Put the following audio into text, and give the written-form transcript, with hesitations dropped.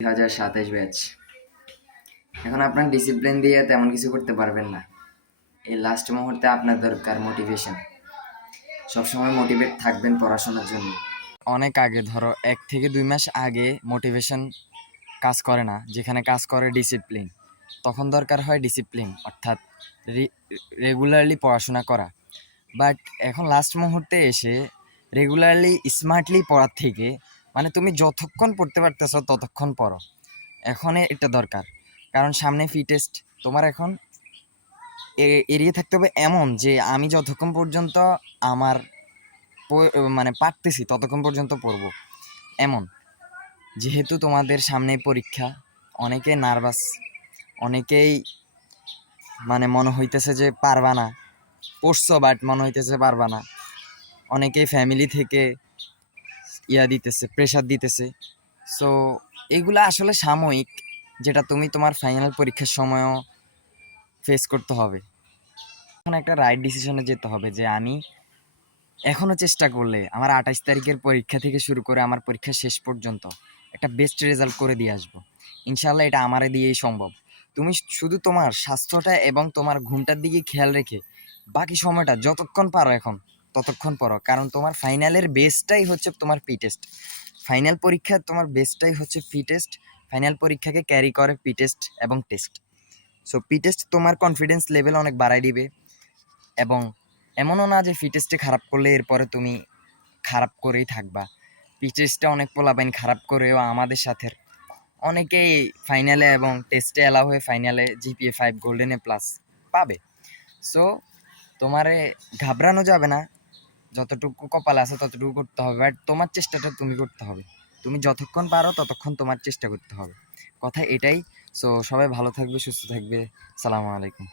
2027 batch. এখন আপনার discipline দিয়ে তেমন কিছু করতে পারবেন না। এই লাস্ট মুহূর্তে আপনার দরকার মোটিভেশন। সবসময় মোটিভেট থাকবেন পড়াশোনার জন্য। অনেক আগে, ধরো 1 থেকে 2 মাস আগে মোটিভেশন কাজ করে না, যেখানে কাজ করে ডিসিপ্লিন। তখন দরকার হয় ডিসিপ্লিন, অর্থাৎ রেগুলারলি পড়াশোনা করা। বাট এখন লাস্ট মুহূর্তে এসে রেগুলারলি স্মার্টলি পড়ার থেকে, মানে তুমি যতক্ষণ পড়তে পারতেছ ততক্ষণ পড়ো। এখন এটা দরকার, কারণ সামনে ফি টেস্ট। তোমার এখন এড়িয়ে থাকতে হবে এমন যে আমি যতক্ষণ পর্যন্ত আমার মানে পারতেছি ততক্ষণ পর্যন্ত পড়বো, এমন। যেহেতু তোমাদের সামনে পরীক্ষা, অনেকে নার্ভাস, অনেকেই মানে মনে হইতেছে যে পারবা না, পড়ছো বাট মনে হইতেছে পারবা না। অনেকেই ফ্যামিলি থেকে দিতেছে, প্রেশার দিতেছে। সো এগুলা আসলে সাময়িক, যেটা তুমি তোমার ফাইনাল পরীক্ষার সময়ও ফেস করতে হবে। এখন একটা রাইট ডিসিশনে যেতে হবে যে আমি এখনও চেষ্টা করলে আমার 28 তারিখের পরীক্ষা থেকে শুরু করে আমার পরীক্ষা শেষ পর্যন্ত একটা বেস্ট রেজাল্ট করে দিয়ে আসবো ইনশাল্লাহ। এটা আমারে দিয়েই সম্ভব। তুমি শুধু তোমার স্বাস্থ্যটা এবং তোমার ঘুমটার দিকে খেয়াল রেখে বাকি সময়টা যতক্ষণ পারো এখন ততক্ষণ পড়ো, কারণ তোমার ফাইনালের বেসটাই হচ্ছে তোমার পি টেস্ট। ফাইনাল পরীক্ষা তোমার বেসটাই হচ্ছে পি টেস্ট। ফাইনাল পরীক্ষাকে ক্যারি করে পি টেস্ট এবং টেস্ট। সো পি টেস্ট তোমার কনফিডেন্স লেভেল অনেক বাড়াই দিবে, এবং এমনও না যে পি টেস্টে খারাপ করলে এরপরে তুমি খারাপ করেই থাকবা। পি টেস্টে অনেক পোলাপাইন খারাপ করেও আমাদের সাথে অনেকেই ফাইনালে এবং টেস্টে অ্যালাউ হয়ে ফাইনালে জিপিএ 5 গোল্ডেন এ প্লাস পাবে। সো তোমারে ঘাবড়ানো যাবে না, যতটুকু কপালে আছে ততটুকু করতে হবে, বাট তোমার চেষ্টাটা তুমি করতে হবে। তুমি যতক্ষণ পারো ততক্ষণ তোমার চেষ্টা করতে হবে, কথা এটাই। সো সবাই ভালো থাকবে, সুস্থ থাকবে। সালামু আলাইকুম।